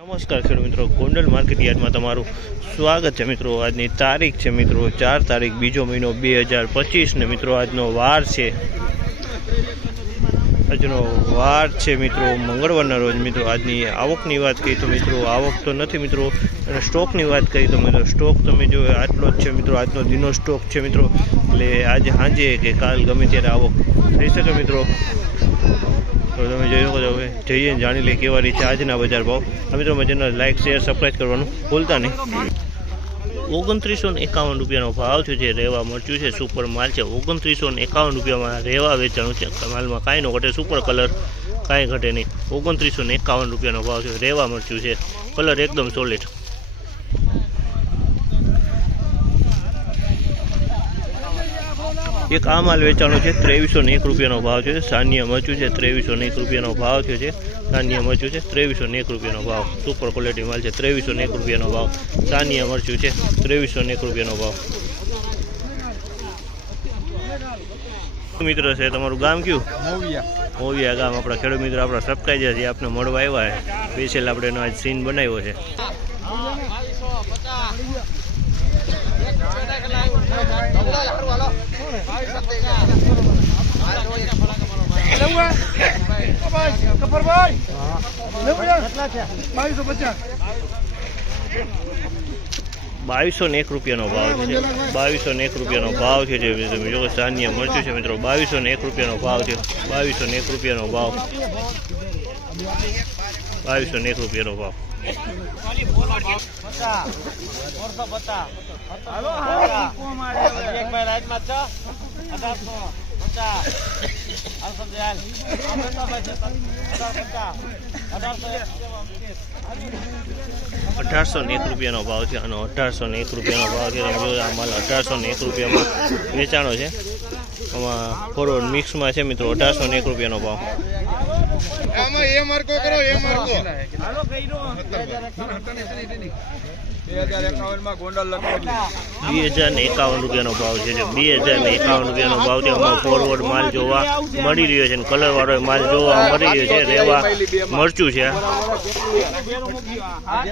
નમસ્કાર ખેડૂત મિત્રો, ગોંડલ માર્કેટ યાર્ડમાં તમારું સ્વાગત છે મિત્રો. આજની તારીખ છે મિત્રો, ચાર તારીખ, બીજો મહિનો બે હજાર પચીસ ને મિત્રો આજનો વાર છે. આજનો વાર છે મિત્રો, મંગળવારના રોજ મિત્રો. આજની આવકની વાત કહી તો મિત્રો, આવક તો નથી મિત્રો, અને સ્ટોકની વાત કરી તો મિત્રો, સ્ટોક તમે જો આટલો જ છે મિત્રો, આજનો દિનો સ્ટોક છે મિત્રો. એટલે આજે સાંજે કે કાલ ગમે ત્યારે આવક થઈ શકે મિત્રો. તો તમે જોઈ શકો છો, હવે જઈએ જાણી લઈએ કેવા રીતે આજના બજાર ભાવ. અમે તો મજાના લાઇક શેર સબસ્ક્રાઈબ કરવાનું ભૂલતા નહીં. ઓગણત્રીસો ને એકાવન રૂપિયાનો ભાવ છે જે રેવા મરચું છે સુપર માલ છે. ઓગણત્રીસો ને એકાવન રૂપિયામાં રેવા વેચાણું છે. માલમાં કાંઈ ન ઘટે સુપર કલર કાંઈ ઘટે નહીં. ઓગણત્રીસો ને એકાવન રૂપિયાનો ભાવ છે રેવા મરચું છે. કલર એકદમ સોલિડ એક આ માલ વેચાણો છે ત્રેવીસો ને એક રૂપિયાનો ભાવ છે સાનિયા મરચું છે ત્રેવીસો ને એક રૂપિયાનો ભાવ થયો છે સાનિયા મરચું છે ત્રેવીસો ને એક રૂપિયાનો ભાવ. સુપર ક્વોલિટી માલ છે ત્રેવીસો ને એક રૂપિયાનો ભાવ. સાનિયા મરચું છે ત્રેવીસો ને એક રૂપિયાનો ભાવ. મિત્ર છે તમારું ગામ કયું? મોવિયા. મોવિયા ગામ આપણા ખેડૂત મિત્ર આપણા સબસ્ક્રાઈબર છે આપને મળવા આવ્યા છે. સ્પેશિયલ આપણે એનો આજ સીન બનાવ્યો છે. કપરભાઈ બાવીસો ને એક રૂપિયાનો ભાવ છે. બાવીસો ને એક રૂપિયાનો ભાવ છે જે જો સાનિયા મરચું છે મિત્રો. બાવીસો ને એક રૂપિયાનો ભાવ છે. બાવીસો ને એક રૂપિયાનો ભાવ. બાવીસો ને એક રૂપિયાનો ભાવ. અઢારસો ને એક રૂપિયાનો ભાવ છે અને અઢારસો ને એક રૂપિયાનો ભાવ છે. તમે આ માલ અઢારસો ને એક રૂપિયામાં વેચાણો છે. આમાં ફોરવર્ડ મિક્સમાં છે મિત્રો, અઢારસો ને એક રૂપિયાનો ભાવ. આમાં એ માર્કો કરો એ માર્કો. બે હજાર એકાવન રૂપિયાનો ભાવ છે બે હજાર એકાવન રૂપિયાનો ભાવ છે. આમાં ફોરવર્ડ માલ જોવા મળી રહ્યો છે અને કલર વાળો માલ જોવા મળી રહ્યો છે. રેવા મરચું છે. હા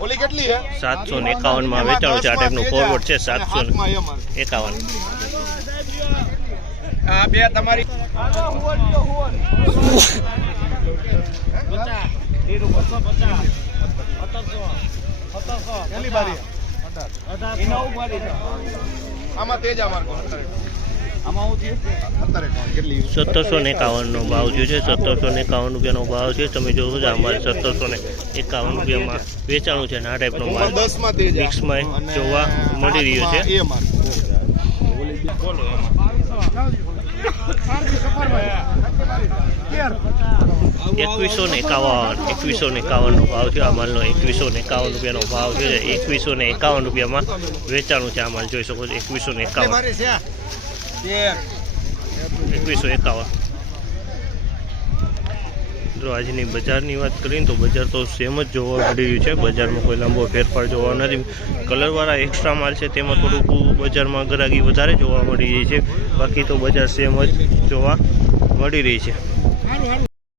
ઓલી કેટલી હે સાતસો ને એકાવનમાં વેચાણું છે આ ટાઈપનું ફોરવર્ડ છે સાતસો અમારે. એકાવન. આ બે તમારી આમાં તેજ આ સત્તરસો ને એકાવનનો ભાવ જે છે સત્તરસો ને એકાવન રૂપિયાનો ભાવ છે. તમે જોશો છો અમારે સત્તરસો ને એકાવન રૂપિયામાં વેચાણું છે આ ટાઈપનો માલ. મિક્સમાં જોવા મળી રહ્યો છે. એકવીસો ને એકાવન એકવીસો ને એકાવનનો ભાવ છે આ માલનો. એકવીસો ને એકાવન રૂપિયાનો ભાવ છે. એકવીસો ને એકાવન રૂપિયામાં વેચાણું છે આ માલ. જોઈ શકો છો એકવીસો ને એકાવન. એકવીસો એકાવન. જો આજની બજારની વાત કરીને તો બજાર તો સેમ જ જોવા મળી રહ્યું છે. બજારમાં કોઈ લાંબો ફેરફાર જોવા નથી. કલરવાળા એક્સ્ટ્રા માલ છે તેમાં થોડુંક બજારમાં ગરાગી વધારે જોવા મળી રહી છે. બાકી તો બજાર સેમ જ જોવા મળી રહી છે.